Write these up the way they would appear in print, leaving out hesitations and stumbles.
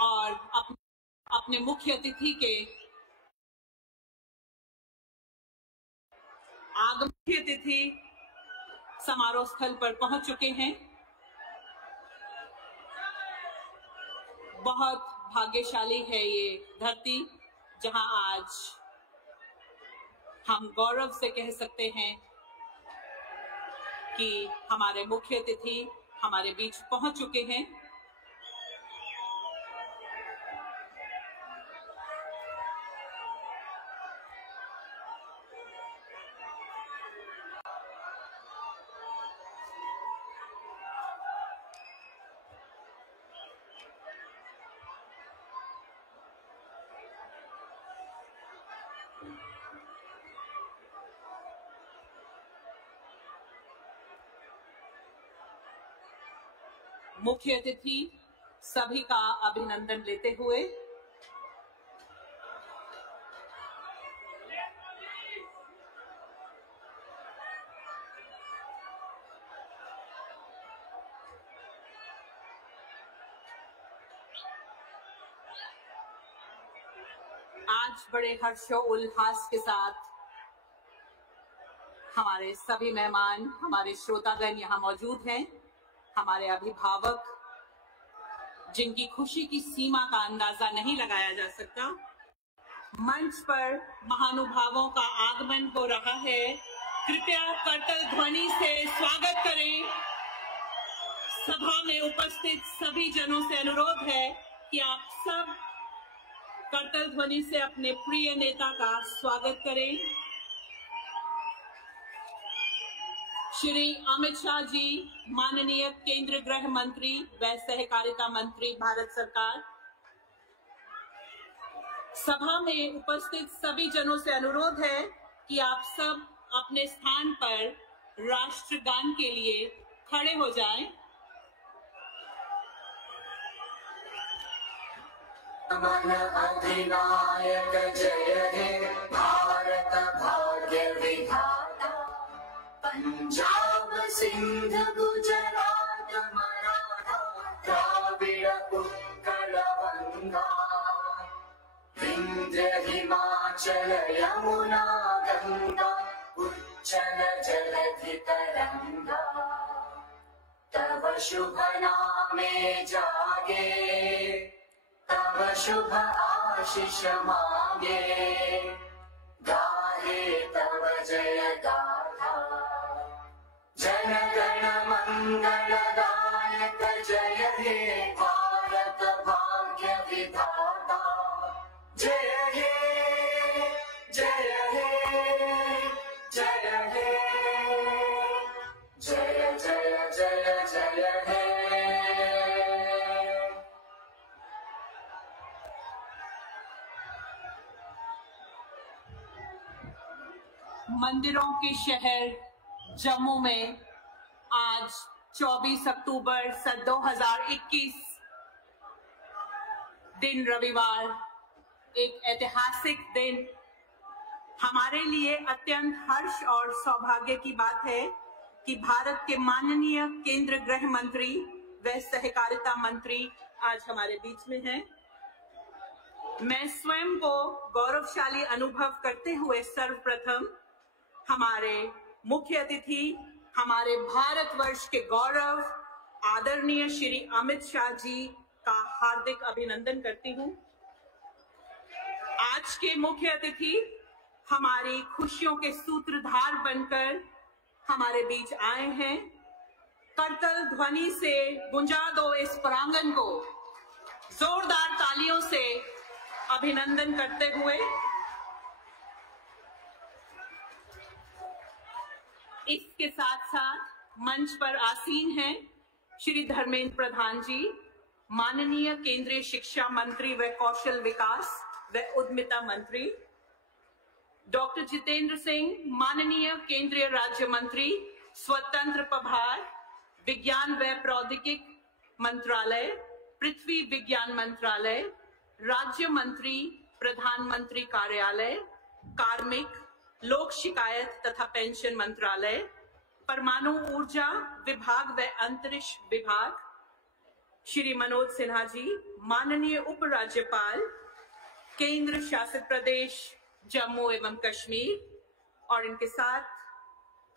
और अपने मुख्य अतिथि के आगमन, मुख्य अतिथि समारोह स्थल पर पहुंच चुके हैं। बहुत भाग्यशाली है ये धरती जहां आज हम गौरव से कह सकते हैं कि हमारे मुख्य अतिथि हमारे बीच पहुंच चुके हैं। मुख्य अतिथि सभी का अभिनंदन लेते हुए आज बड़े हर्षोल्लास के साथ हमारे सभी मेहमान, हमारे श्रोतागण यहाँ मौजूद हैं। हमारे अभिभावक, जिनकी खुशी की सीमा का अंदाजा नहीं लगाया जा सकता। मंच पर महानुभावों का आगमन हो रहा है। कृपया करतल ध्वनि से स्वागत करें। सभा में उपस्थित सभी जनों से अनुरोध है कि आप सब करतल ध्वनि से अपने प्रिय नेता का स्वागत करें। श्री अमित शाह जी, माननीय केंद्रीय गृह मंत्री व सहकारिता मंत्री भारत सरकार। सभा में उपस्थित सभी जनों से अनुरोध है कि आप सब अपने स्थान पर राष्ट्रगान के लिए खड़े हो जाएं। मन अधिनायक जय हे भारत भाग्य विधाता, पंजाब सिंध गुजरात मराठा द्राविड़ उत्कल गंगा, विंध्य हिमाचल यमुना गंगा उच्चल जलधि तरंगा, तव शुभ नामे जागे, तव शुभ आशीष मांगे, गाहे तव जय गाथा, जन गण मंगलदायक जय हे भारत भाग्य विधाता, जय हे जय हे जय हे जय जय जय जय हे। मंदिरों के शहर जम्मू में आज 24 अक्टूबर सन 2021 दिन रविवार, एक ऐतिहासिक दिन। हमारे लिए अत्यंत हर्ष और सौभाग्य की बात है कि भारत के माननीय केंद्रीय गृह मंत्री व सहकारिता मंत्री आज हमारे बीच में हैं। मैं स्वयं को गौरवशाली अनुभव करते हुए सर्वप्रथम हमारे मुख्य अतिथि, हमारे भारतवर्ष के गौरव आदरणीय श्री अमित शाह जी का हार्दिक अभिनंदन करती हूं। आज के मुख्य अतिथि हमारी खुशियों के सूत्रधार बनकर हमारे बीच आए हैं। करतल ध्वनि से गुंजा दो इस प्रांगण को, जोरदार तालियों से अभिनंदन करते हुए। इसके साथ साथ मंच पर आसीन हैं श्री धर्मेंद्र प्रधान जी, माननीय केंद्रीय शिक्षा मंत्री व कौशल विकास व उद्यमिता मंत्री, डॉक्टर जितेंद्र सिंह, माननीय केंद्रीय राज्य मंत्री स्वतंत्र प्रभार विज्ञान व प्रौद्योगिकी मंत्रालय, पृथ्वी विज्ञान मंत्रालय, राज्य मंत्री प्रधानमंत्री कार्यालय, कार्मिक लोक शिकायत तथा पेंशन मंत्रालय, परमाणु ऊर्जा विभाग व अंतरिक्ष विभाग, श्री मनोज सिन्हा जी, माननीय उपराज्यपाल, केंद्र शासित प्रदेश जम्मू एवं कश्मीर, और इनके साथ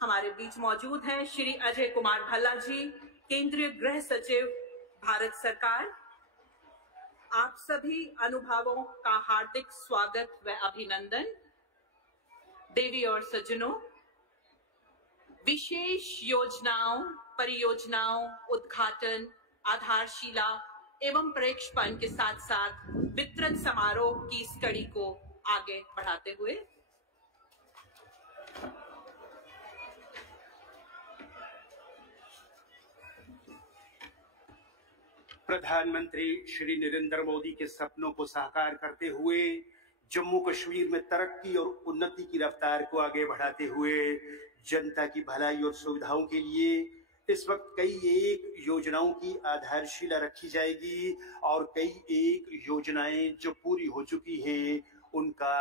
हमारे बीच मौजूद हैं श्री अजय कुमार भल्ला जी, केंद्रीय गृह सचिव, भारत सरकार। आप सभी अनुभवों का हार्दिक स्वागत व अभिनंदन। देवी और सज्जनों, विशेष योजनाओं, परियोजनाओं, उद्घाटन, आधारशिला एवं प्रेक्षपण के साथ साथ वितरण समारोह की इस कड़ी को आगे बढ़ाते हुए प्रधानमंत्री श्री नरेंद्र मोदी के सपनों को साकार करते हुए जम्मू कश्मीर में तरक्की और उन्नति की रफ्तार को आगे बढ़ाते हुए जनता की भलाई और सुविधाओं के लिए इस वक्त कई एक योजनाओं की आधारशिला रखी जाएगी और कई एक योजनाएं जो पूरी हो चुकी हैं उनका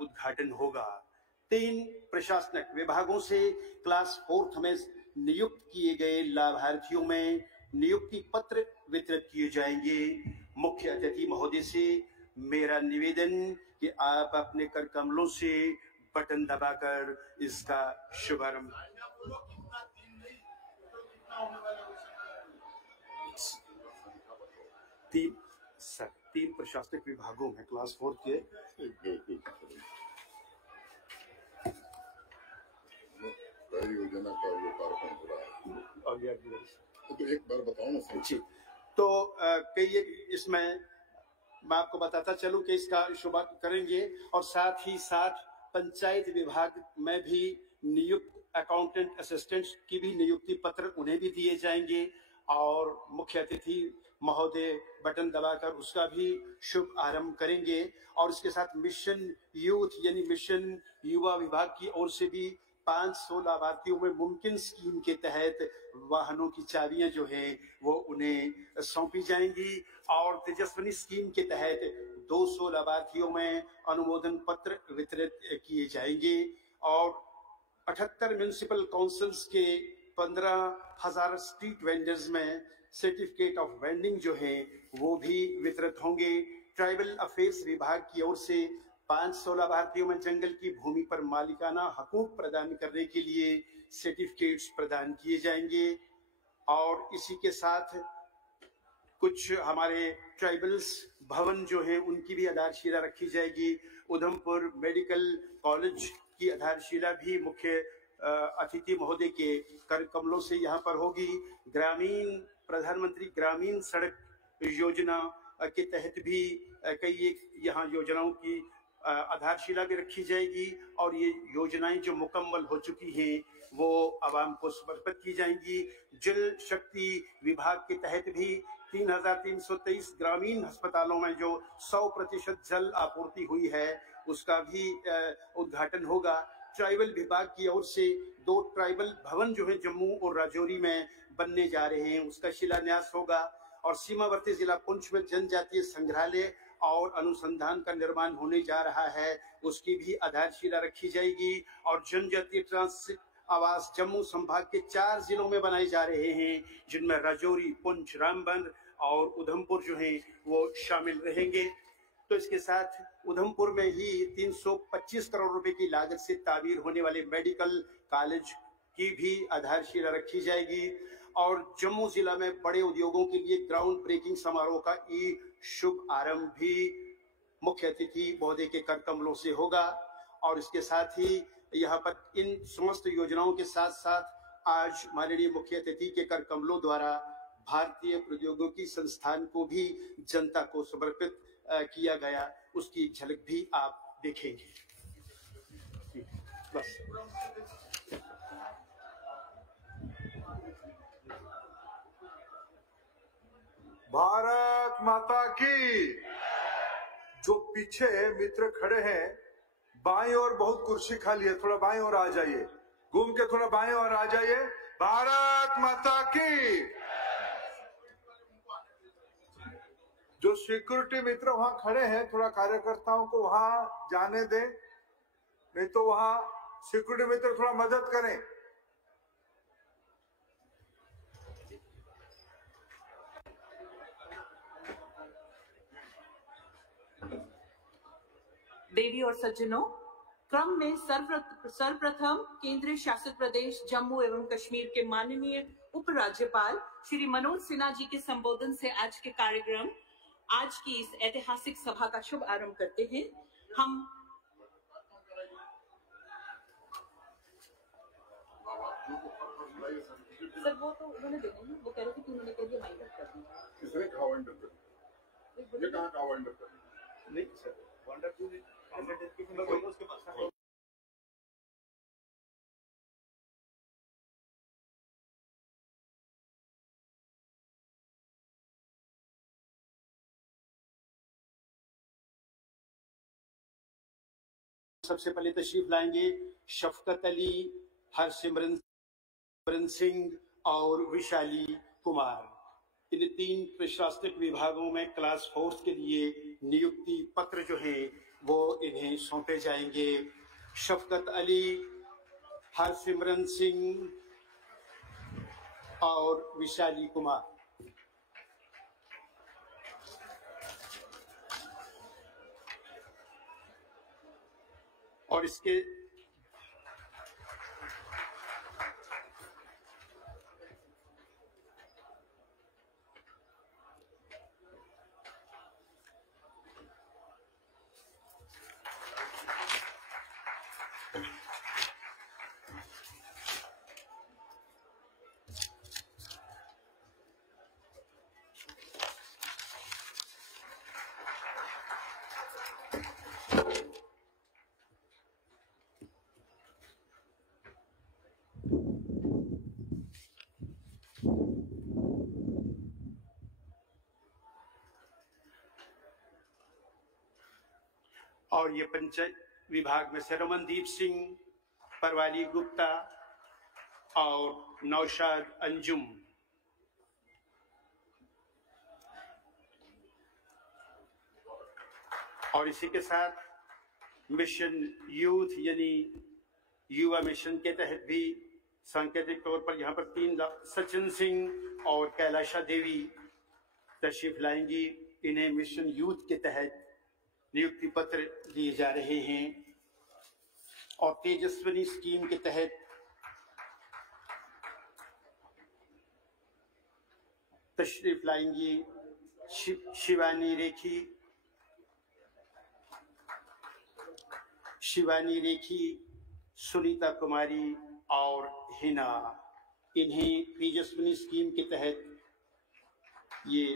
उद्घाटन होगा। 3 प्रशासनिक विभागों से क्लास 4 में नियुक्त किए गए लाभार्थियों में नियुक्ति पत्र वितरित किए जाएंगे। मुख्य अतिथि महोदय से मेरा निवेदन कि आप अपने कर कमलों से बटन दबाकर इसका शुभारंभ। 3 प्रशासनिक विभागों में क्लास 4 के योजना का लोकार्पण हो रहा है। तो एक बार बताओ ना जी। तो कई इसमें मैं आपको बताता चलूं कि इसका शुभारंभ करेंगे और साथ ही साथ पंचायत विभाग में भी नियुक्त अकाउंटेंट असिस्टेंट्स की भी नियुक्ति पत्र उन्हें भी दिए जाएंगे और मुख्य अतिथि महोदय बटन दबाकर उसका भी शुभ आरंभ करेंगे। और इसके साथ मिशन यूथ यानी मिशन युवा विभाग की ओर से भी 500 लाभार्थियों में मुमकिन स्कीम के तहत वाहनों की चाबियां जो है वो उन्हें सौंपी जाएंगी और तेजस्विनी स्कीम के तहत 200 लाभार्थियों में अनुमोदन पत्र वितरित किए जाएंगे और 78 म्युनिसिपल काउंसिल्स के 15,000 स्ट्रीट वेंडर्स में सर्टिफिकेट ऑफ वेंडिंग जो है वो भी वितरित होंगे। ट्राइबल अफेयर्स विभाग की ओर से 500 लाभार्थियों में जंगल की भूमि पर मालिकाना हकूक प्रदान करने के लिए सर्टिफिकेट्स प्रदान किए जाएंगे और इसी के साथ कुछ हमारे ट्राइबल्स भवन जो है उनकी भी आधारशिला रखी जाएगी। उधमपुर मेडिकल कॉलेज की आधारशिला भी मुख्य अतिथि महोदय के कर कमलों से यहाँ पर होगी। ग्रामीण प्रधानमंत्री ग्रामीण सड़क योजना के तहत भी कई एक यहाँ योजनाओं की आधारशिला भी रखी जाएगी और ये योजनाएं जो मुकम्मल हो चुकी हैं वो आवाम को समर्पित की जाएंगी। जल शक्ति विभाग के तहत भी 3,323 ग्रामीण अस्पतालों में जो 100% जल आपूर्ति हुई है उसका भी उद्घाटन होगा। ट्राइबल विभाग की ओर से 2 ट्राइबल भवन जो है जम्मू और राजौरी में बनने जा रहे हैं उसका शिलान्यास होगा और सीमावर्ती जिला पुंछ में जनजातीय संग्रहालय और अनुसंधान का निर्माण होने जा रहा है उसकी भी आधारशिला रखी जाएगी और जनजातीय ट्रांसिट आवास जम्मू संभाग के 4 जिलों में बनाए जा रहे हैं जिनमें राजौरी, पुंछ, रामबन और उधमपुर जो हैं वो शामिल रहेंगे। तो इसके साथ उधमपुर में ही 325 करोड़ रुपए की लागत से तामीर होने वाले मेडिकल कॉलेज की भी आधारशिला रखी जाएगी और जम्मू जिला में बड़े उद्योगों के लिए ग्राउंड ब्रेकिंग समारोह का शुभ आरंभ भी मुख्य अतिथि महोदय के कर कमलों से होगा। और इसके साथ ही यहाँ पर इन समस्त योजनाओं के साथ साथ आज माननीय मुख्य अतिथि के कर कमलों द्वारा भारतीय प्रौद्योगिकी संस्थान को भी जनता को समर्पित किया गया उसकी झलक भी आप देखेंगे। बस भारत माता की। जो पीछे मित्र खड़े हैं बाएं ओर बहुत कुर्सी खाली है, थोड़ा बाएं ओर आ जाइए, घूम के थोड़ा बाएं ओर आ जाइए। भारत माता की। जो सिक्योरिटी मित्र वहां खड़े हैं थोड़ा कार्यकर्ताओं को वहां जाने दें, नहीं तो वहां सिक्योरिटी मित्र थोड़ा मदद करें। देवी और सज्जनों, क्रम में सर्वप्रथम केंद्रीय शासित प्रदेश जम्मू एवं कश्मीर के माननीय उपराज्यपाल श्री मनोज सिन्हा जी के संबोधन से आज की इस ऐतिहासिक सभा का शुभ आरंभ करते हैं। हम सर वो तो उन्होंने देना है, वो कह रहे थे कि उन्होंने कह दिया माइंड अप कर दिया। किसने कहा वाइंड अप कर दिया? ये कहाँ कहा वाइंड अप कर दिया? नहीं सर, वाइंड अप क्यों उसके पास सबसे पहले तशरीफ लाएंगे शफकत अली, हरसिमरन सिंह और विशाली कुमार। इन 3 प्रशासनिक विभागों में क्लास 4 के लिए नियुक्ति पत्र जो है वो इन्हें सौंपे जाएंगे। शफकत अली, हरसिमरन सिंह और विशाली कुमार। और इसके और ये पंचायत विभाग में से रमनदीप सिंह, परवाली गुप्ता और नौशाद अंजुम। और इसी के साथ मिशन यूथ यानी युवा मिशन के तहत भी सांकेतिक तौर पर यहाँ पर 3 सचिन सिंह और कैलाशा देवी तशरीफ लाएंगी। इन्हें मिशन यूथ के तहत नियुक्ति पत्र दिए जा रहे हैं। और तेजस्विनी स्कीम के तहत तशरीफ लाएंगी शिवानी रेखी, सुनीता कुमारी और हिना। इन्हें तेजस्विनी स्कीम के तहत ये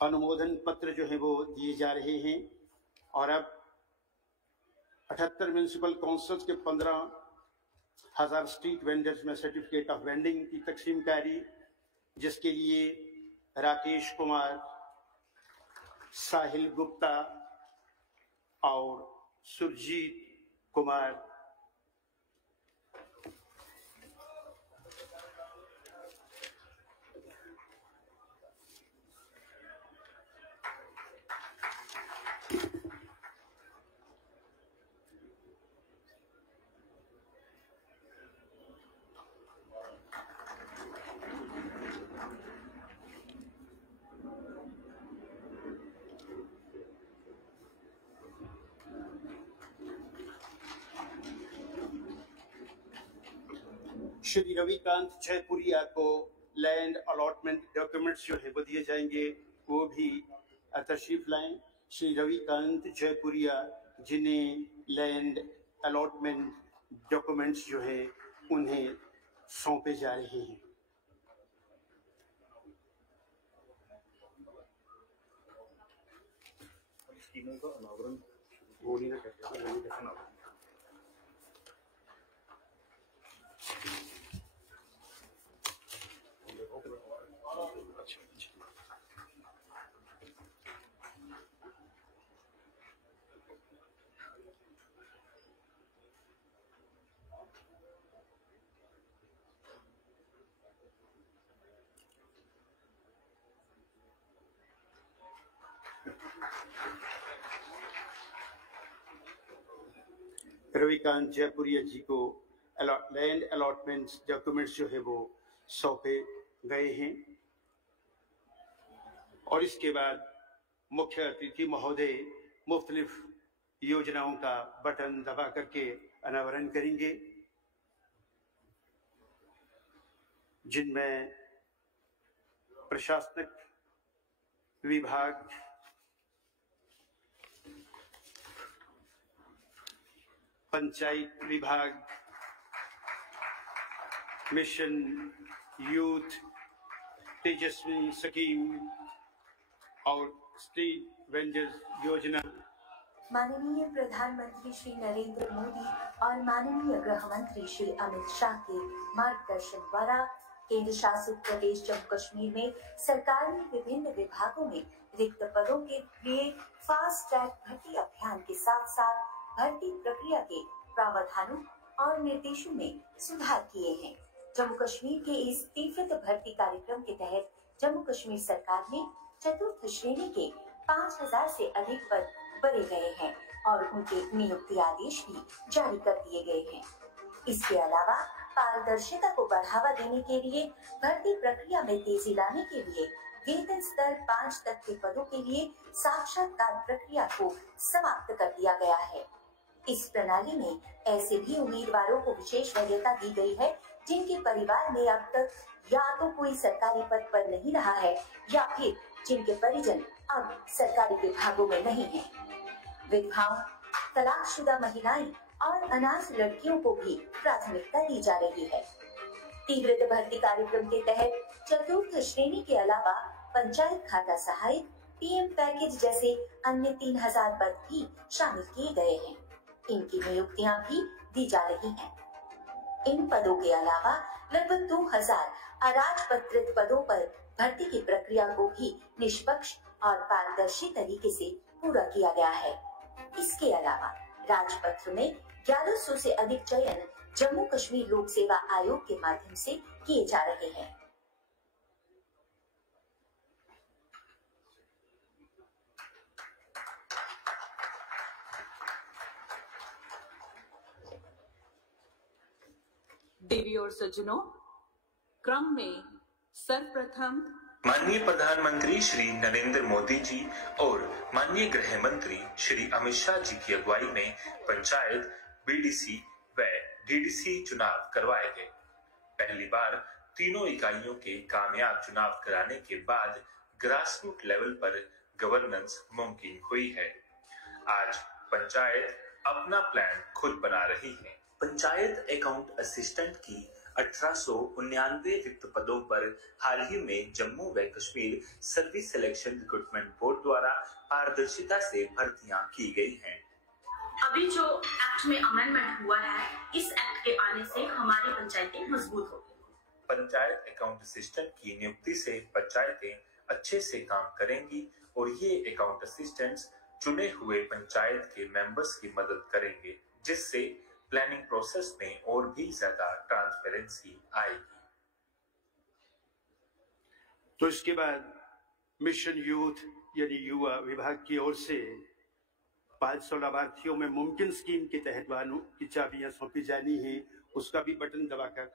अनुमोदन पत्र जो है वो दिए जा रहे हैं। और अब 78 म्युनिसिपल काउंसिल्स के 15,000 स्ट्रीट वेंडर्स में सर्टिफिकेट ऑफ वेंडिंग की तकसीमकारी, जिसके लिए राकेश कुमार, साहिल गुप्ता और सुरजीत कुमार श्री रविकांत जयपुरिया को लैंड अलॉटमेंट डॉक्यूमेंट्स जो है वो दिए जाएंगे, वो भी तशरीफ लाएं। श्री रविकांत जयपुरिया जिन्हें लैंड अलॉटमेंट डॉक्यूमेंट्स जो है उन्हें सौंपे जा रहे हैं। स्कीमों का अनावरण वो नहीं कहते हैं। रविकांत जयपुरिया जी को लैंड अलॉटमेंट्स डॉक्यूमेंट्स जो है वो सौंपे गए हैं। और इसके बाद मुख्य अतिथि महोदय मुख्तलिफ योजनाओं का बटन दबा करके अनावरण करेंगे, जिनमें प्रशासनिक विभाग, पंचायत विभाग, मिशन यूथ, तेजस्वी स्कीम और स्ट्रीट वेंडर्स योजना। माननीय प्रधानमंत्री श्री नरेंद्र मोदी और माननीय गृह मंत्री श्री अमित शाह के मार्गदर्शन द्वारा केंद्र शासित प्रदेश जम्मू कश्मीर में सरकार ने विभिन्न विभागों में रिक्त पदों के लिए फास्ट ट्रैक भर्ती अभियान के साथ साथ भर्ती प्रक्रिया के प्रावधानों और निर्देशों में सुधार किए हैं। जम्मू कश्मीर के इस तीव्र भर्ती कार्यक्रम के तहत जम्मू कश्मीर सरकार ने चतुर्थ श्रेणी के 5000 से अधिक पद भरे गए हैं और उनके नियुक्ति आदेश भी जारी कर दिए गए हैं। इसके अलावा पारदर्शिता को बढ़ावा देने के लिए भर्ती प्रक्रिया में तेजी लाने के लिए वेतन स्तर 5 तक के पदों के लिए साक्षात्कार प्रक्रिया को समाप्त कर दिया गया है। इस प्रणाली में ऐसे भी उम्मीदवारों को विशेष वरीयता दी गई है जिनके परिवार में अब तक या तो कोई सरकारी पद पर नहीं रहा है या फिर जिनके परिजन अब सरकारी विभागों में नहीं हैं। विधवाओं, तलाकशुदा महिलाएं और अनाथ लड़कियों को भी प्राथमिकता दी जा रही है। तीव्र भर्ती कार्यक्रम के तहत चतुर्थ श्रेणी के अलावा पंचायत खाता सहायक, पीएम पैकेज जैसे अन्य 3000 पद भी शामिल किए गए हैं। इनकी नियुक्तियां भी दी जा रही हैं। इन पदों के अलावा लगभग 2000 अराजपत्रित पदों पर भर्ती की प्रक्रिया को भी निष्पक्ष और पारदर्शी तरीके से पूरा किया गया है। इसके अलावा राजपत्र में 1100 से अधिक चयन जम्मू कश्मीर लोक सेवा आयोग के माध्यम से किए जा रहे हैं। देवी और सज्जनों, क्रम में सर्वप्रथम माननीय प्रधानमंत्री श्री नरेंद्र मोदी जी और माननीय गृह मंत्री श्री अमित शाह जी की अगुवाई में पंचायत, बीडीसी व डीडीसी चुनाव करवाए गए। पहली बार तीनों इकाइयों के कामयाब चुनाव कराने के बाद ग्रासरूट लेवल पर गवर्नेंस मुमकिन हुई है। आज पंचायत अपना प्लान खुद बना रही है। पंचायत अकाउंट असिस्टेंट की 1899 रिक्त पदों पर हाल ही में जम्मू व Kashmir service selection recruitment board द्वारा पारदर्शिता से भर्तियां की गई हैं। अभी जो एक्ट में अमेंडमेंट हुआ है, इस एक्ट के आने से हमारी पंचायतें मजबूत हो गई। पंचायत अकाउंट असिस्टेंट की नियुक्ति से पंचायतें अच्छे से काम करेंगी और ये अकाउंट असिस्टेंट्स चुने हुए पंचायत के मेंबर्स की मदद करेंगे, जिससे प्लानिंग प्रोसेस में और भी ज्यादा ट्रांसपेरेंसी आएगी। तो इसके बाद मिशन यूथ यानी युवा विभाग की ओर से 500 लाभार्थियों में मुमकिन स्कीम के तहत वाहनों की चाबियां सौंपी जानी है, उसका भी बटन दबाकर।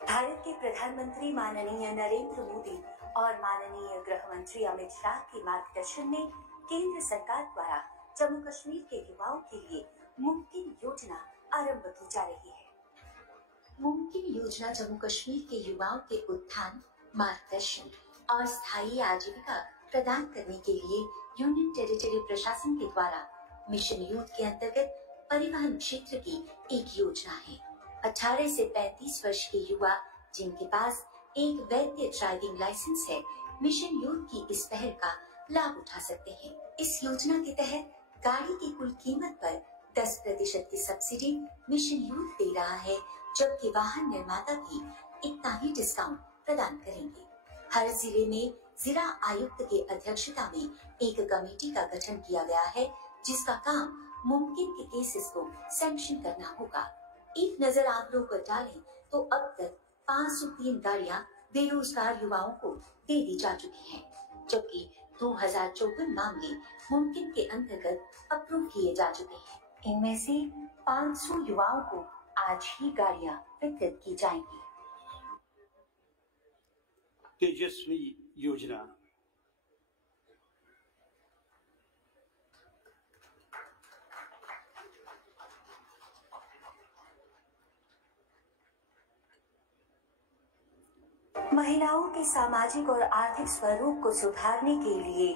भारत के प्रधानमंत्री माननीय नरेंद्र मोदी और माननीय गृह मंत्री अमित शाह के मार्गदर्शन में केंद्र सरकार द्वारा जम्मू कश्मीर के युवाओं के लिए मुमकिन योजना आरंभ की जा रही है। मुमकिन योजना जम्मू कश्मीर के युवाओं के उत्थान, मार्गदर्शन और स्थायी आजीविका प्रदान करने के लिए यूनियन टेरिटरी प्रशासन के द्वारा मिशन यूथ के अंतर्गत परिवहन क्षेत्र की एक योजना है। 18 से 35 वर्ष के युवा जिनके पास एक वैध ड्राइविंग लाइसेंस है, मिशन यूथ की इस पहल का लाभ उठा सकते हैं। इस योजना के तहत गाड़ी की कुल कीमत पर 10% की सब्सिडी मिशन यूथ दे रहा है, जबकि वाहन निर्माता भी इतना ही डिस्काउंट प्रदान करेंगे। हर जिले में जिला आयुक्त के अध्यक्षता में एक कमेटी का गठन किया गया है, जिसका काम मुमकिन के केसेस को सैंक्शन करना होगा। एक नजर आंकड़ों पर डालें तो अब तक 503 गाड़ियां बेरोजगार युवाओं को दे दी जा चुकी हैं, जबकि 2054 मामले मुमकिन के अंतर्गत अप्रूव किए जा चुके हैं। इनमें से 500 युवाओं को आज ही गाड़ियां वितरित की जाएंगी। तेजस्वी योजना महिलाओं के सामाजिक और आर्थिक स्वरूप को सुधारने के लिए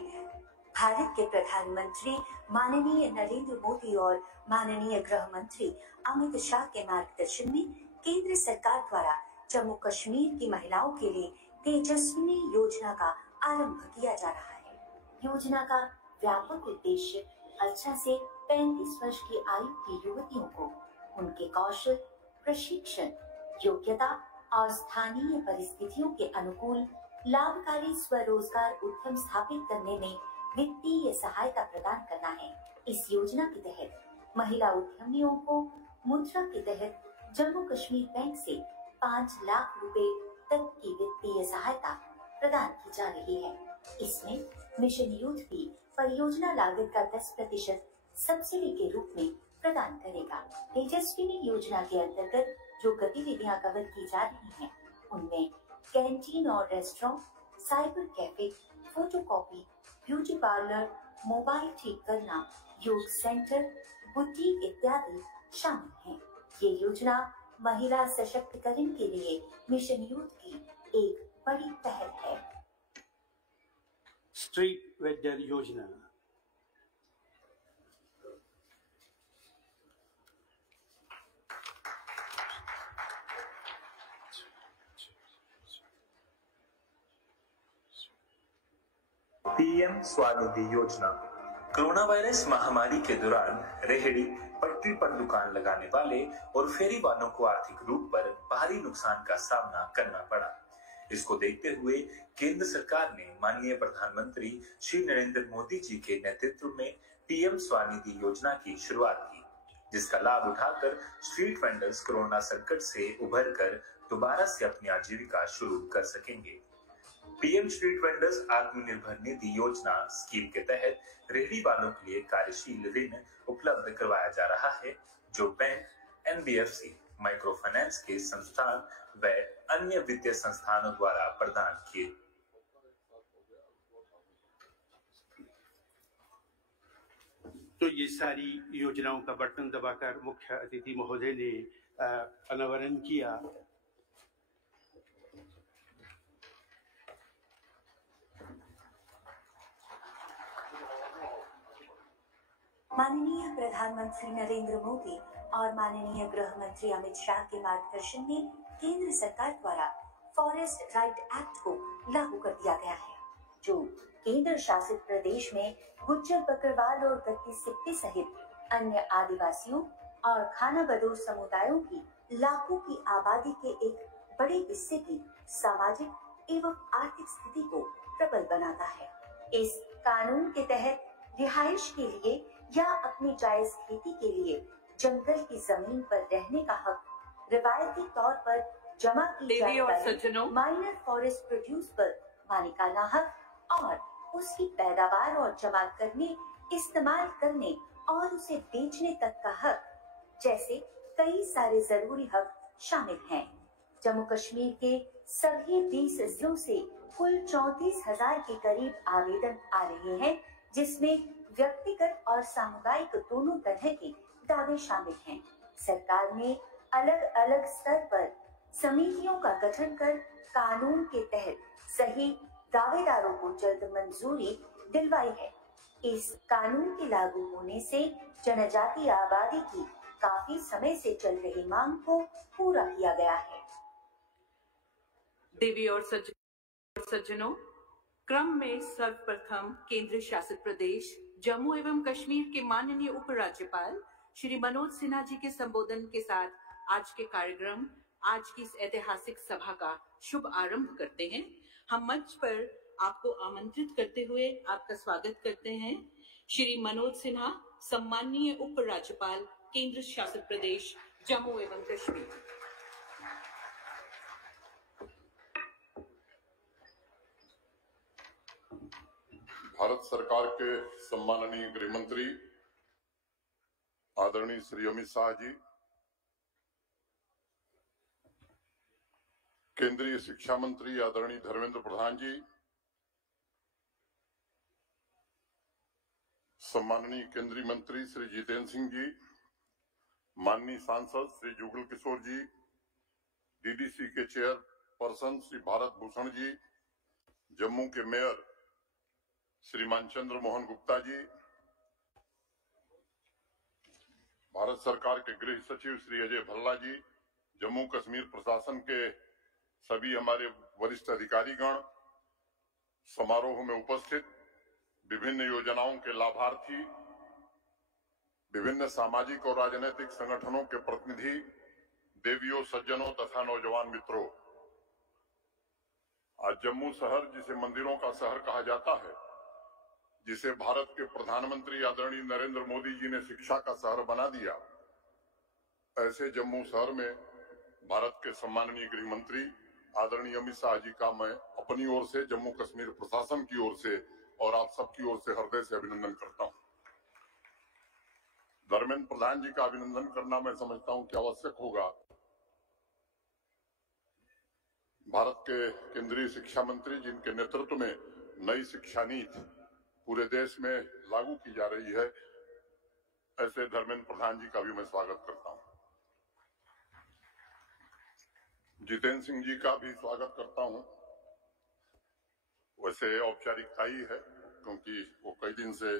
भारत के प्रधानमंत्री माननीय नरेंद्र मोदी और माननीय गृह मंत्री अमित शाह के मार्गदर्शन में केंद्र सरकार द्वारा जम्मू कश्मीर की महिलाओं के लिए तेजस्विनी योजना का आरंभ किया जा रहा है। योजना का व्यापक उद्देश्य 18 से 35 वर्ष की आयु की युवतियों को उनके कौशल, प्रशिक्षण, योग्यता और स्थानीय परिस्थितियों के अनुकूल लाभकारी स्वरोजगार उद्यम स्थापित करने में वित्तीय सहायता प्रदान करना है। इस योजना के तहत महिला उद्यमियों को मुद्रा के तहत जम्मू कश्मीर बैंक से 5 लाख रुपए तक की वित्तीय सहायता प्रदान की जा रही है। इसमें मिशन यूथ भी परियोजना लागत का 10% सब्सिडी के रूप में प्रदान करेगा। तेजस्विनी योजना के अंतर्गत जो गतिविधियां कवर की जा रही हैं, उनमें कैंटीन और restaurant, cyber cafe, photocopy, beauty parlour, mobile ठीक करना, योग सेंटर, बुटीक इत्यादि शामिल हैं। ये योजना महिला सशक्तिकरण के लिए मिशन यूथ की एक बड़ी पहल है। स्ट्रीट वेंडर योजना पीएम स्वानिधि योजना। कोरोना वायरस महामारी के दौरान रेहड़ी, पटरी पर दुकान लगाने वाले और फेरी वालों को आर्थिक रूप पर भारी नुकसान का सामना करना पड़ा। इसको देखते हुए केंद्र सरकार ने माननीय प्रधानमंत्री श्री नरेंद्र मोदी जी के नेतृत्व में पीएम स्वानिधि योजना की शुरुआत की, जिसका लाभ उठाकर स्ट्रीट वेंडर्स कोरोना संकट से उभर कर दोबारा से अपनी आजीविका शुरू कर सकेंगे। PM street vendors Atmanirbhar Nidhi योजना स्कीम के तहत रेहड़ी वालों के लिए कार्यशील ऋण उपलब्ध करवाया जा रहा है, जो बैंक, एनबीएफसी, माइक्रो फाइनेंस के संस्थान व अन्य वित्तीय संस्थानों द्वारा प्रदान किए। तो ये सारी योजनाओं का बटन दबाकर मुख्य अतिथि महोदय ने अनावरण किया। माननीय प्रधानमंत्री नरेंद्र मोदी और माननीय गृह मंत्री अमित शाह के मार्गदर्शन में केंद्र सरकार द्वारा फॉरेस्ट राइट एक्ट को लागू कर दिया गया है, जो केंद्र शासित प्रदेश में गुज्जर, बकरवाल और गद्दी सिप्पी सहित अन्य आदिवासियों और खाना बदोश समुदायों की लाखों की आबादी के एक बड़े हिस्से की सामाजिक एवं आर्थिक स्थिति को प्रबल बनाता है। इस कानून के तहत रिहाइश के लिए या अपनी जायज खेती के लिए जंगल की जमीन पर रहने का हक, रिवायती तौर पर जमा की जाने वाली माइनर फॉरेस्ट प्रोड्यूस पर मालिकाना हक और उसकी पैदावार और जमा करने, इस्तेमाल करने और उसे बेचने तक का हक जैसे कई सारे जरूरी हक शामिल हैं। जम्मू कश्मीर के सभी 20 जिलों से कुल 34,000 के करीब आवेदन आ रहे हैं, जिसमें व्यक्तिगत और सामुदायिक दोनों तरह के दावे शामिल हैं। सरकार ने अलग अलग स्तर पर समितियों का गठन कर कानून के तहत सही दावेदारों को जल्द मंजूरी दिलवाई है। इस कानून के लागू होने से जनजातीय आबादी की काफी समय से चल रही मांग को पूरा किया गया है। देवी और सज्जनों, क्रम में सर्वप्रथम केंद्र शासित प्रदेश जम्मू एवं कश्मीर के माननीय उपराज्यपाल श्री मनोज सिन्हा जी के संबोधन के साथ आज के कार्यक्रम, आज की इस ऐतिहासिक सभा का शुभ आरंभ करते हैं। हम मंच पर आपको आमंत्रित करते हुए आपका स्वागत करते हैं। श्री मनोज सिन्हा, सम्माननीय उपराज्यपाल केंद्र शासित प्रदेश जम्मू एवं कश्मीर। भारत सरकार के सम्माननीय गृह मंत्री आदरणीय श्री अमित शाह जी, केंद्रीय शिक्षा मंत्री आदरणीय धर्मेंद्र प्रधान जी, सम्माननीय केंद्रीय मंत्री श्री जितेंद्र सिंह जी, माननीय सांसद श्री जुगल किशोर जी, डीडीसी के चेयर पर्सन श्री भारत भूषण जी, जम्मू के मेयर श्रीमान चंद्र मोहन गुप्ता जी, भारत सरकार के गृह सचिव श्री अजय भल्ला जी, जम्मू कश्मीर प्रशासन के सभी हमारे वरिष्ठ अधिकारीगण, समारोह में उपस्थित विभिन्न योजनाओं के लाभार्थी, विभिन्न सामाजिक और राजनीतिक संगठनों के प्रतिनिधि, देवियों, सज्जनों तथा नौजवान मित्रों, आज जम्मू शहर, जिसे मंदिरों का शहर कहा जाता है, जिसे भारत के प्रधानमंत्री आदरणीय नरेंद्र मोदी जी ने शिक्षा का शहर बना दिया, ऐसे जम्मू शहर में भारत के सम्माननीय गृह मंत्री आदरणीय अमित शाह जी का मैं अपनी ओर से, जम्मू कश्मीर प्रशासन की ओर से और आप सबकी ओर से हृदय से अभिनंदन करता हूं। धर्मेंद्र प्रधान जी का अभिनंदन करना मैं समझता हूं कि आवश्यक होगा। भारत के केंद्रीय शिक्षा मंत्री, जिनके नेतृत्व में नई शिक्षा नीति पूरे देश में लागू की जा रही है, ऐसे धर्मेंद्र प्रधान जी का भी मैं स्वागत करता हूं। जितेंद्र सिंह जी का भी स्वागत करता हूं। वैसे औपचारिकता ही है, क्योंकि वो कई दिन से,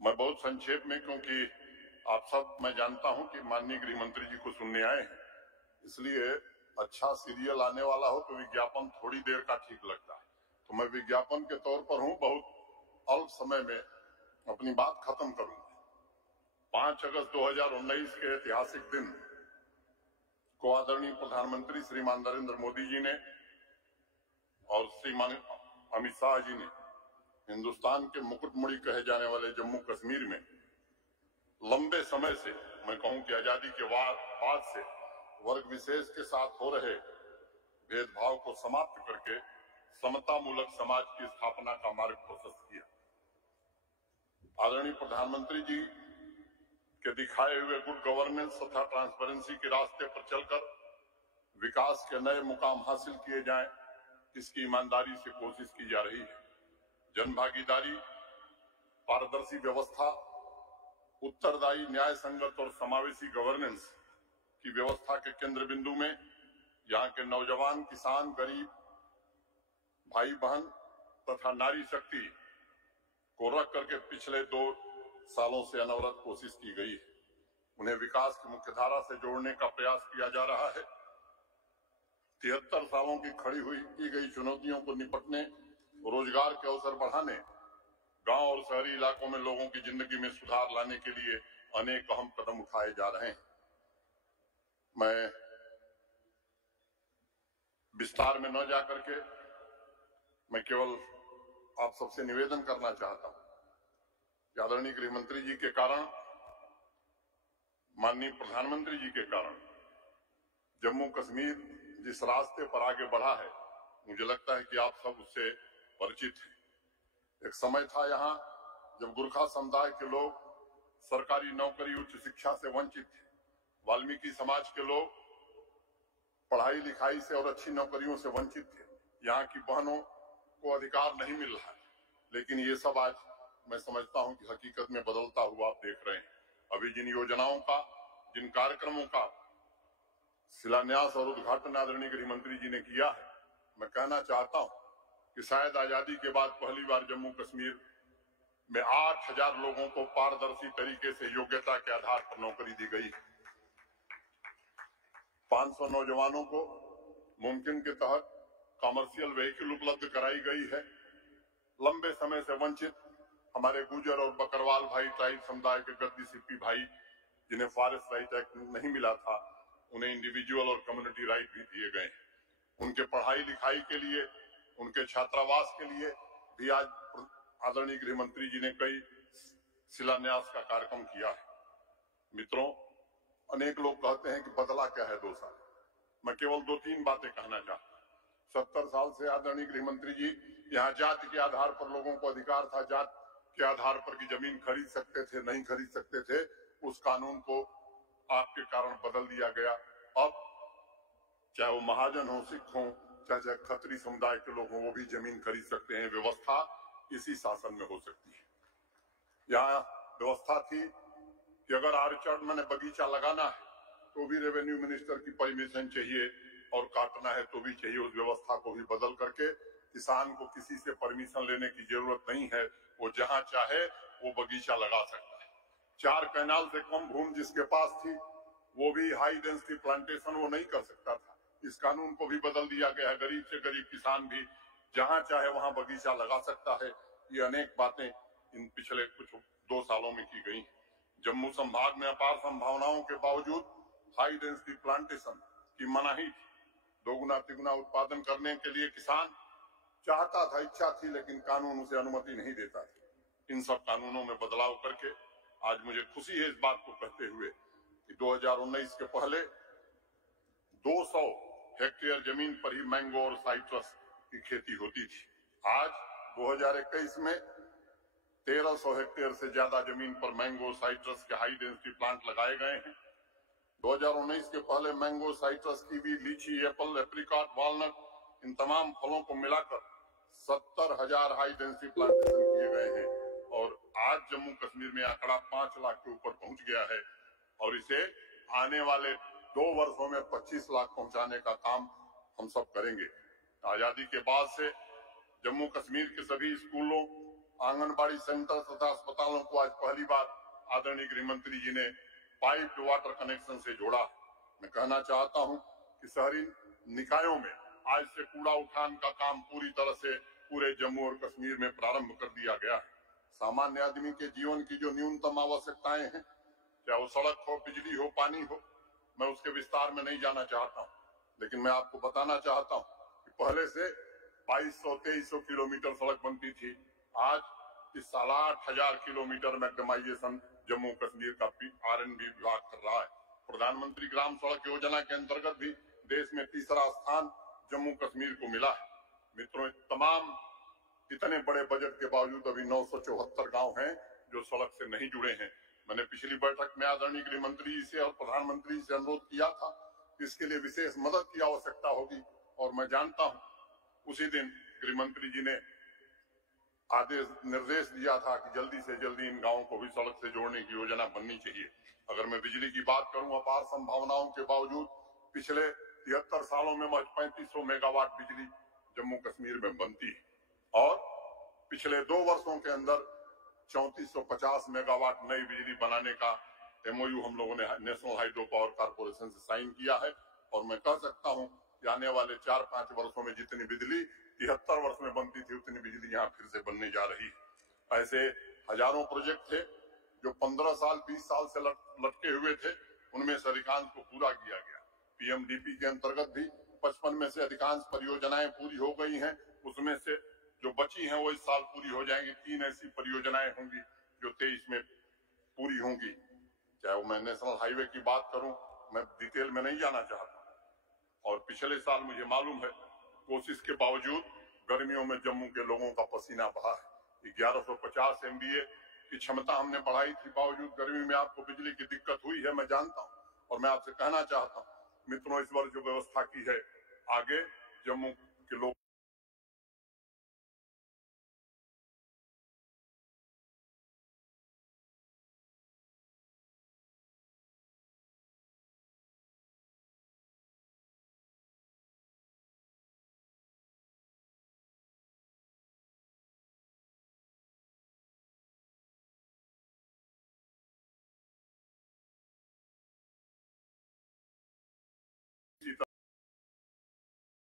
मैं बहुत संक्षेप में, क्योंकि आप सब, मैं जानता हूं कि माननीय गृह मंत्री जी को सुनने आए हैं, इसलिए अच्छा सीरियल आने वाला हो तो विज्ञापन थोड़ी देर का ठीक लगता है। तो मैं विज्ञापन के तौर पर हूं, बहुत अल्प समय में अपनी बात खत्म करूंगा। 5 अगस्त 2019 के ऐतिहासिक दिन को आदरणीय प्रधानमंत्री श्रीमान नरेंद्र मोदी जी ने और श्रीमान अमित शाह जी ने हिंदुस्तान के मुकुटमणि कहे जाने वाले जम्मू कश्मीर में लंबे समय से, मैं कहूं कि आजादी के बाद से, वर्ग विशेष के साथ हो रहे भेदभाव को समाप्त करके समता मूलक समाज की स्थापना का मार्ग प्रशस्त किया। आदरणीय प्रधानमंत्री जी के दिखाए हुए गुड गवर्नेंस तथा ट्रांसपेरेंसी के रास्ते पर चलकर विकास के नए मुकाम हासिल किए जाएं, इसकी ईमानदारी से कोशिश की जा रही है। जनभागीदारी, पारदर्शी व्यवस्था, उत्तरदायी, न्याय संगत और समावेशी गवर्नेंस की व्यवस्था के केंद्र बिंदु में यहाँ के नौजवान, किसान, गरीब भाई बहन तथा नारी शक्ति को रख करके पिछले 2 सालों से अनवरत कोशिश की गई है। उन्हें विकास की मुख्यधारा से जोड़ने का प्रयास किया जा रहा है। 73 सालों की की गई चुनौतियों को निपटने, रोजगार के अवसर बढ़ाने, गांव और शहरी इलाकों में लोगों की जिंदगी में सुधार लाने के लिए अनेक अहम कदम उठाए जा रहे हैं। मैं विस्तार में न जाकर के, मैं केवल आप सबसे निवेदन करना चाहता हूं कि आदरणीय गृह मंत्री जी के कारण, माननीय प्रधानमंत्री जी के कारण जम्मू कश्मीर जिस रास्ते पर आगे बढ़ा है, मुझे लगता है कि आप सब उससे परिचित हैं। एक समय था यहाँ जब गुरखा समुदाय के लोग सरकारी नौकरी, उच्च शिक्षा से वंचित थे। वाल्मीकि समाज के लोग पढ़ाई लिखाई से और अच्छी नौकरियों से वंचित थे। यहाँ की बहनों को अधिकार नहीं मिल रहा है, लेकिन ये सब आज मैं समझता हूं कि हकीकत में बदलता हुआ आप देख रहे हैं। अभी जिन योजनाओं का, जिन कार्यक्रमों का शिलान्यास और उद्घाटन आदरणीय गृह मंत्री जी ने किया है, मैं कहना चाहता हूं कि शायद आजादी के बाद पहली बार जम्मू कश्मीर में 8000 लोगों को पारदर्शी तरीके से योग्यता के आधार पर नौकरी दी गई। 500 नौजवानों को मुमकिन के तहत कमर्शियल व्हीकल उपलब्ध कराई गई है। लंबे समय से वंचित हमारे गुजर और बकरवाल भाई, ट्राइब समुदाय के गद्दी सिप्पी भाई, जिन्हें फॉरेस्ट राइट एक्ट नहीं मिला था, उन्हें इंडिविजुअल और कम्युनिटी राइट भी दिए गए। उनके पढ़ाई लिखाई के लिए, उनके छात्रावास के लिए भी आज आदरणीय गृह मंत्री जी ने कई शिलान्यास का कार्यक्रम किया है। मित्रों, अनेक लोग कहते हैं कि बदला क्या है 2 साल। मैं केवल 2-3 बातें कहना चाहता हूं। 70 साल से आदरणीय गृह मंत्री जी यहाँ जाति के आधार पर लोगों को अधिकार था, जाति के आधार पर की जमीन खरीद सकते थे, नहीं खरीद सकते थे, उस कानून को आपके कारण बदल दिया गया। अब चाहे वो महाजन हो, सिख हो, चाहे खत्री समुदाय के लोग हों, वो भी जमीन खरीद सकते हैं। व्यवस्था इसी शासन में हो सकती है। यहाँ व्यवस्था थी कि अगर आर्चर्ड मैंने बगीचा लगाना है तो भी रेवेन्यू मिनिस्टर की परमिशन चाहिए, और काटना है तो भी चाहिए, उस व्यवस्था को भी बदल करके किसान को किसी से परमिशन लेने की जरूरत नहीं है, वो जहां चाहे वो बगीचा लगा सकता है। 4 कैनाल से कम भूमि जिसके पास थी वो भी हाई डेंसिटी प्लांटेशन वो नहीं कर सकता था। इस कानून को भी बदल दिया गया है, गरीब से गरीब किसान भी जहां चाहे वहां बगीचा लगा सकता है। ये अनेक बातें इन पिछले कुछ 2 सालों में की गई। जम्मू संभाग में अपार संभावनाओं के बावजूद हाई डेंसिटी प्लांटेशन की मनाही थी। दोगुना तिगुना उत्पादन करने के लिए किसान चाहता था, इच्छा थी, लेकिन कानून उसे अनुमति नहीं देता था। इन सब कानूनों में बदलाव करके आज मुझे खुशी है इस बात को कहते हुए कि 2019 के पहले 200 हेक्टेयर जमीन पर ही मैंगो और साइट्रस की खेती होती थी। आज 2021 में 1300 हेक्टेयर से ज्यादा जमीन पर मैंगो साइट्रस के हाई डेंसिटी प्लांट लगाए गए हैं। 2019 के पहले मैंगो, साइट्रस, कीवी, लीची, एप्पल, एप्रिकॉट, वॉलनट, इन तमाम फलों को मिलाकर 70,000 हाई डेंसिटी प्लांटेशन किए गए हैं और आज जम्मू कश्मीर में आंकड़ा 5 लाख के ऊपर पहुंच गया है और इसे आने वाले 2 वर्षों में 25 लाख पहुंचाने का काम हम सब करेंगे। आजादी के बाद से जम्मू कश्मीर के सभी स्कूलों, आंगनबाड़ी सेंटर तथा अस्पतालों को आज पहली बार आदरणीय गृह मंत्री जी ने पाइप्ड वाटर कनेक्शन से जोड़ा। मैं कहना चाहता हूं कि शहरी निकायों में आज से कूड़ा उठान का काम पूरी तरह से पूरे जम्मू और कश्मीर में प्रारंभ कर दिया गया है। सामान्य आदमी के जीवन की जो न्यूनतम आवश्यकताएं हैं, चाहे वो सड़क हो, बिजली हो, पानी हो, मैं उसके विस्तार में नहीं जाना चाहता हूं, लेकिन मैं आपको बताना चाहता हूं कि पहले से 2200-2300 किलोमीटर सड़क बनती थी। आज इस साल 8,000 किलोमीटर मैग्नेमाइजेशन जम्मू कश्मीर का आरएनबी विभाग कर रहा है। प्रधानमंत्री ग्राम सड़क योजना के अंतर्गत भी देश में 3रा स्थान जम्मू कश्मीर को मिला है। मित्रों, तमाम इतने बड़े बजट के बावजूद अभी 974 गांव हैं जो सड़क से नहीं जुड़े हैं। मैंने पिछली बैठक में आदरणीय गृह मंत्री जी से और प्रधानमंत्री से अनुरोध किया था कि इसके लिए विशेष मदद की आवश्यकता होगी और मैं जानता हूं उसी दिन गृह मंत्री जी ने आदेश निर्देश दिया था कि जल्दी से जल्दी इन गांवों को भी सड़क से जोड़ने की योजना बननी चाहिए। अगर मैं बिजली की बात करूं, अपार संभावनाओं के बावजूद पिछले 73 सालों में 3500 मेगावाट बिजली जम्मू कश्मीर में बनती है और पिछले 2 वर्षों के अंदर 3450 मेगावाट नई बिजली बनाने का एमओयू हम लोगों ने नेशनल हाइड्रो पावर कारपोरेशन से साइन किया है और मैं कह सकता हूं कि आने वाले 4-5 वर्षों में जितनी बिजली 73 वर्ष में बनती थी उतनी बिजली यहाँ फिर से बनने जा रही है। ऐसे हजारों प्रोजेक्ट थे जो 15 साल 20 साल से लटके हुए थे, उनमें से अधिकांश को पूरा किया गया। पीएमडीपी के अंतर्गत भी 55 में से अधिकांश परियोजनाएं पूरी हो गई हैं, उसमें से जो बची हैं वो इस साल पूरी हो जाएंगी। 3 ऐसी परियोजनाएं होंगी जो 23 में पूरी होंगी। चाहे वो मैं नेशनल हाईवे की बात करूं, मैं डिटेल में नहीं जाना चाहता और पिछले साल मुझे मालूम है कोशिश के बावजूद गर्मियों में जम्मू के लोगों का पसीना बहा है। 1150 MVA की क्षमता हमने बढ़ाई थी, बावजूद गर्मी में आपको बिजली की दिक्कत हुई है, मैं जानता हूं और मैं आपसे कहना चाहता हूं मित्रों, इस वर्ष जो व्यवस्था की है आगे जम्मू के लोग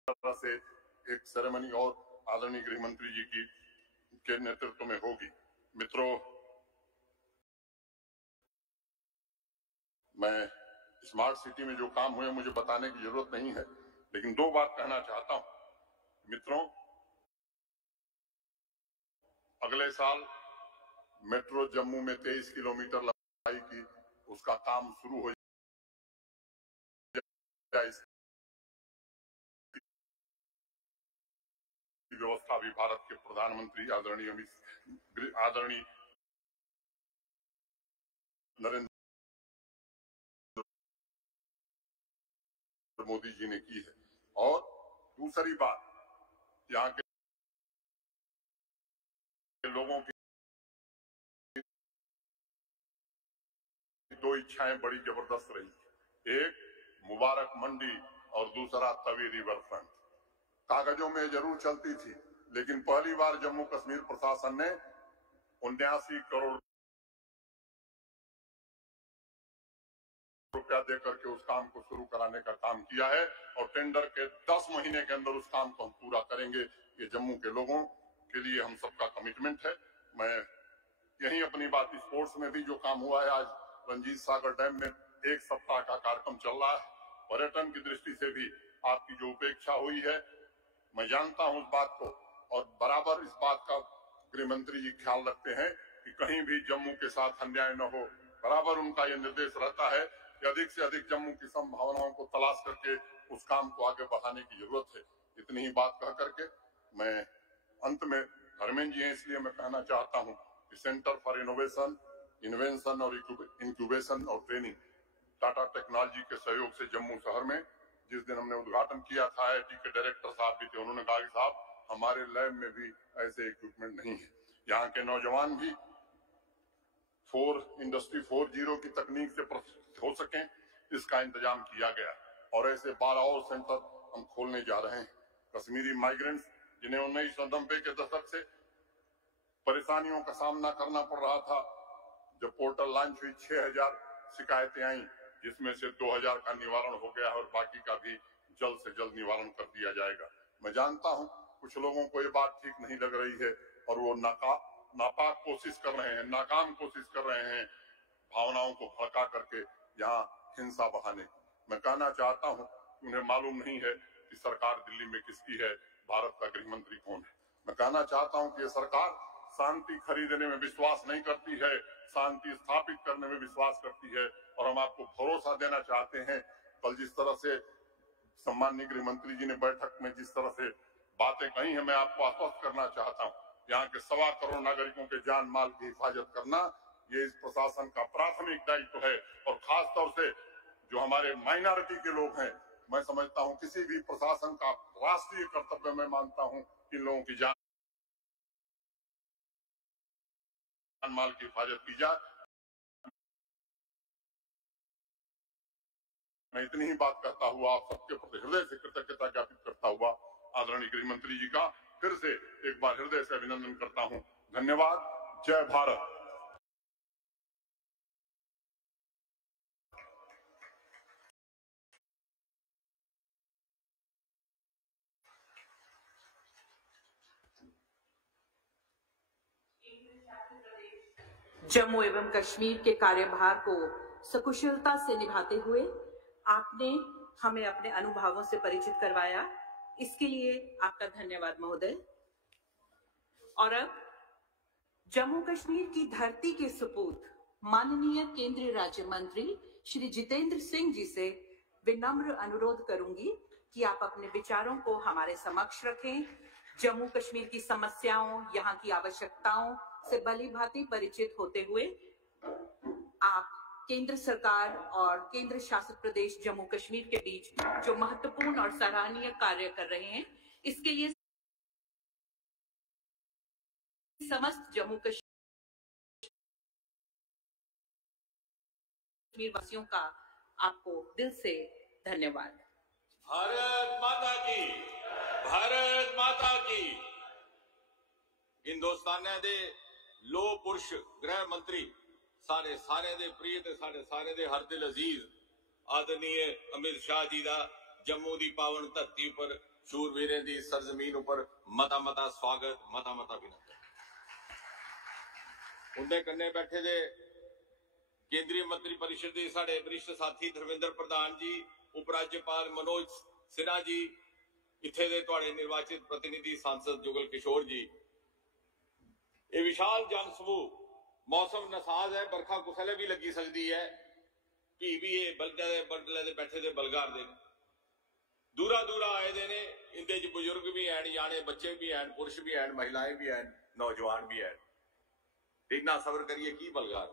तरह से एक सेरेमनी और आदरणीय गृह मंत्री जी की के नेतृत्व में होगी। मित्रों, मैं स्मार्ट सिटी में जो काम हुए मुझे बताने की जरूरत नहीं है, लेकिन 2 बात कहना चाहता हूं। मित्रों, अगले साल मेट्रो जम्मू में 23 किलोमीटर लंबाई की उसका काम शुरू हो जाए। व्यवस्था भी भारत के प्रधानमंत्री आदरणीय नरेंद्र मोदी जी ने की है। और दूसरी बात, यहाँ के लोगों की 2 इच्छाएं बड़ी जबरदस्त रही। एक, मुबारक मंडी और दूसरा तवी रिवर फ्रंट। कागजों में जरूर चलती थी, लेकिन पहली बार जम्मू कश्मीर प्रशासन ने 79 करोड़ रुपया देकर के उस काम को शुरू कराने का काम किया है और टेंडर के 10 महीने के अंदर उस काम को हम पूरा करेंगे। ये जम्मू के लोगों के लिए हम सबका कमिटमेंट है। मैं यही अपनी बात, स्पोर्ट्स में भी जो काम हुआ है, आज रंजीत सागर डैम में 1 सप्ताह का कार्यक्रम चल रहा है। पर्यटन की दृष्टि से भी आपकी जो उपेक्षा हुई है, मैं जानता हूं उस बात को, और बराबर इस बात का गृह मंत्री जी ख्याल रखते हैं कि कहीं भी जम्मू के साथ अन्याय न हो। बराबर उनका यह निर्देश रहता है कि अधिक से अधिक जम्मू की संभावनाओं को तलाश करके उस काम को आगे बढ़ाने की जरूरत है। इतनी ही बात कह करके मैं अंत में, धर्मेंद्र जी हैं इसलिए मैं कहना चाहता हूं कि सेंटर फॉर इनोवेशन, इन्वेंशन और इंक्यूबेशन और ट्रेनिंग टाटा टेक्नोलॉजी के सहयोग से जम्मू शहर में जिस दिन हमने उद्घाटन किया था, IIT के डायरेक्टर साहब भी थे, उन्होंने कहा कि साहब हमारे लैब में भी ऐसे इक्विपमेंट नहीं है। यहाँ के नौजवान भी इंडस्ट्री 4.0 की तकनीक से प्रशिक्षित हो सकें, इसका इंतजाम किया गया और ऐसे 12 और सेंटर हम खोलने जा रहे हैं। कश्मीरी माइग्रेंट्स जिन्हें 1990 के दशक से परेशानियों का सामना करना पड़ रहा था, जब पोर्टल लॉन्च हुई 6000 शिकायतें आई, जिसमें से 2000 का निवारण हो गया और बाकी का भी जल्द से जल्द निवारण कर दिया जाएगा। मैं जानता हूं कुछ लोगों को ये बात ठीक नहीं लग रही है और वो नापाक कोशिश कर रहे हैं, नाकाम कोशिश कर रहे हैं भावनाओं को भड़का करके यहाँ हिंसा बढ़ाने। मैं कहना चाहता हूं कि उन्हें मालूम नहीं है कि सरकार दिल्ली में किसकी है, भारत का गृह मंत्री कौन है। मैं कहना चाहता हूं कि ये सरकार शांति खरीदने में विश्वास नहीं करती है, शांति स्थापित करने में विश्वास करती है। और हम आपको भरोसा देना चाहते हैं, कल जिस तरह से सम्माननीय गृह मंत्री जी ने बैठक में जिस तरह से बातें कही है, मैं आपको आश्वस्त करना चाहता हूं, यहाँ के 1.25 करोड़ नागरिकों के जान माल की हिफाजत करना ये इस प्रशासन का प्राथमिक दायित्व है। और खास तौर से जो हमारे माइनॉरिटी के लोग हैं, मैं समझता हूं किसी भी प्रशासन का राष्ट्रीय कर्तव्य मैं मानता हूं इन लोगों की जान माल की हिफाजत की जाए। मैं इतनी ही बात कहता हुआ आप सबके प्रति हृदय से कृतज्ञता ज्ञापित करता हुआ आदरणीय गृह मंत्री जी का फिर से एक बार हृदय से अभिनंदन करता हूं। धन्यवाद। जय भारत। जम्मू एवं कश्मीर के कार्यभार को सकुशलता से निभाते हुए आपने हमें अपने अनुभवों से परिचित करवाया, इसके लिए आपका धन्यवाद महोदय। और अब जम्मू कश्मीर की धरती के सपूत माननीय केंद्रीय राज्य मंत्री श्री जितेंद्र सिंह जी से विनम्र अनुरोध करूंगी कि आप अपने विचारों को हमारे समक्ष रखें। जम्मू कश्मीर की समस्याओं, यहाँ की आवश्यकताओं से भली भांति परिचित होते हुए आप केंद्र सरकार और केंद्र शासित प्रदेश जम्मू कश्मीर के बीच जो महत्वपूर्ण और सराहनीय कार्य कर रहे हैं, इसके लिए समस्त जम्मू कश्मीर वासियों का आपको दिल से धन्यवाद। भारत माता की, भारत माता की। हिंदुस्तान दे लो पुरुष गृह मंत्री सारे दे प्रिय ते सारे दे हर दिल अजीज आदरणीय अमित शाह जी दा जम्मू दी पावन धरती पर शूरवीरें दी सरजमीन ऊपर मता स्वागत, मता अभिनंदन। उनके कन्ने बैठे दे केंद्रीय मंत्री परिषद दे साडे वरिष्ठ साथी धर्मेंद्र प्रधान जी, उपराज्यपाल मनोज सिन्हा जी, इत्थे दे तुहाडे निर्वाचित प्रतिनिधि सांसद जुगल किशोर जी। ये विशाल जन समूह, मौसम नसाज है, बरखा कुसले भी लगी सकती है, भी ये बलगले दे बैठे दे बलगार दे दूरा आए दे ने। इंदे च बुजुर्ग भी हैं, याने बच्चे भी हैं, पुरुष भी हैं, महिलाएं भी हैं, नौजवान भी हैं। इतना सबर करिए की बलगार